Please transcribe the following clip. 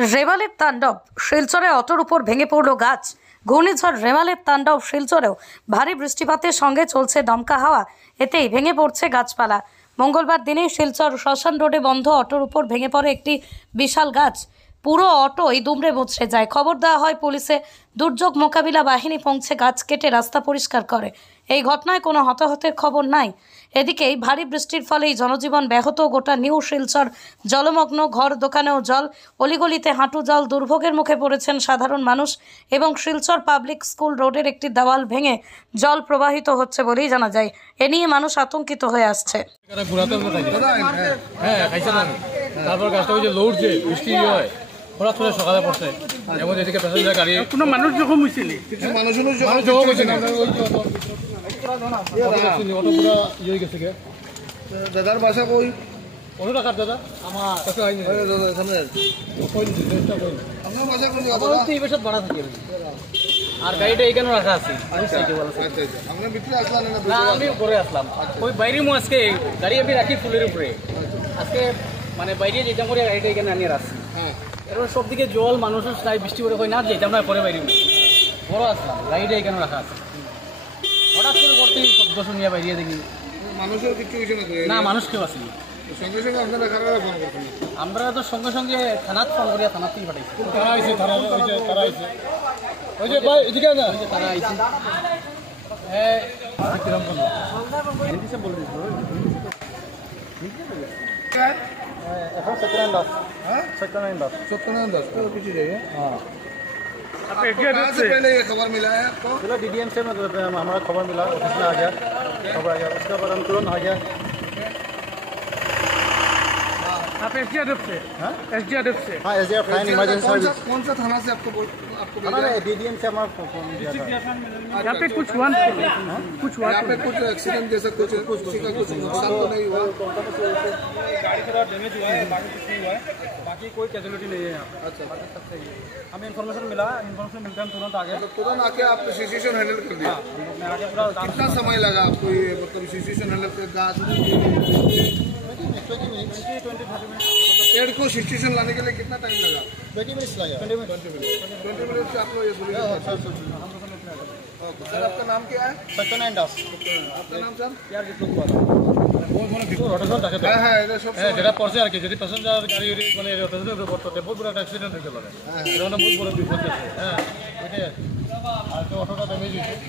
রেমালের তাণ্ডব, শিলচরে অটোর উপর ভেঙে পড়ল গাছ। ঘূর্ণিঝড় রেমালের তাণ্ডব শিলচরেও ভারী বৃষ্টিপাতের সঙ্গে চলছে দমকা হাওয়া, এতেই ভেঙে পড়ছে গাছপালা। মঙ্গলবার দিনে শিলচর শ্মশান রোডে বন্ধ অটোর উপর ভেঙে পড়ে একটি বিশাল গাছ। পুরো অটোই দুমড়ে মুচড়ে যায়। খবর দেওয়া হয় পুলিশে। দুর্যোগ মোকাবিলা বাহিনী পৌঁছে গাছ কেটে রাস্তা পরিষ্কার করে। এই ঘটনায় কোনো হতাহতের খবর নাই। এদিকে ভারী বৃষ্টির ফলেই জনজীবন ব্যাহত। গোটা নিউ শিলচর জলমগ্ন, ঘর দোকানেও জল, অলিগলিতে হাঁটু জল। দুর্ভোগের মুখে পড়েছেন সাধারণ মানুষ এবং শিলচর পাবলিক স্কুল রোডের একটি দেওয়াল ভেঙে জল প্রবাহিত হচ্ছে বলেই জানা যায়। এ নিয়ে মানুষ আতঙ্কিত হয়ে আসছে। হঠাৎ করে সকালে পড়ছে এবং এদিকে প্যাসেঞ্জার গাড়ি কোনো মানুষ যখন হয়েছিল অটো পুরো ইয়ে গেছে গে। দাদার বাসা কই? অটো টাকার দাদা আমার কাছে হয়নি দাদা এখানে আপনার বাসা কোন জায়গা? এই বছর ভাড়া থাকে আর গাড়িটা এখানে রাখা আছে। আমরা ভিতরে আসলাম না, আমি উপরে আসলাম। ওই বাইরে মু আজকে গাড়ি আমি রাখি ফুলের উপরে। আজকে মানে বাইরে যেতাম করে গাড়িটা এখানে আনিয়ে রাখছি। এরপর সব দিকে জল, মানুষের তাই বৃষ্টি করে হয় না, যেতাম না পরে বাইরে বড় আসলাম, গাড়িটা এখানে রাখা আছে। হঠাৎ করে করতে শব্দ শুনিয়া বাইরে দেখি মানুষের কিছু কিছু না, মানুষ কেউ আসেনি। সঙ্গে সঙ্গে আপনারা কারা ফোন করছেন? আমরা তো সঙ্গে সঙ্গে থানাত ফোন করিয়া থানাত থেকে পাঠাইছি। তারা আইছে, তারা আইছে ওই যে ভাই এদিকে না, তারা আইছে। এখন সত্যনারায়ণ দাস। सत्यनारायण दास को पीछे जाइए। आप कहाँ से पहले ये खबर मिला है आपको? चलो डीडीएम से हमारा खबर मिला, ऑफिस में आ गया, खबर आ गया, उसके बाद हम तुरंत आ गया। आप एसडीआरएफ से? एसडीआरएफ से? हाँ, एसडीआरएफ फायर इमरजेंसी सर्विस। कौन सा थाना से आपको हमारे डीडीएम से हमारा फोन दिया था। यहाँ पे कुछ हुआ? कुछ हुआ? यहाँ पे कुछ एक्सीडेंट जैसा कुछ किसी का कुछ नुकसान तो नहीं हुआ? गाड़ी थोड़ा डैमेज हुआ है, बाकी कुछ नहीं हुआ है, बाकी कोई कैजुअलिटी नहीं है यहाँ। अच्छा, हमें इन्फॉर्मेशन मिला, इन्फॉर्मेशन मिलकर हम तुरंत आ गए। तुरंत आके आपने सिचुएशन हैंडल कर दिया? कितना समय लगा आपको ये मतलब सिचुएशन हैंडल कर? गाछ 20 मिनट पेड़ को सिचुएशन लाने के लिए कितना टाइम लगा? 20 मिनट लगा। 20 मिनट से आप लोग ये बोलिए। सर आपका नाम क्या है? सत्यनारायण दास। आपका नाम सर? यार যেটা পড়ছে আর কি, যদি প্যাসেঞ্জার গাড়ি মানে বহুত বড় একটা অ্যাক্সিডেন্ট হইতে পারে, এটা মানে বহুত বড় বিপদ আছে। হ্যাঁ, ওইটাই আর তো অটোটা ড্যামেজ হয়েছে।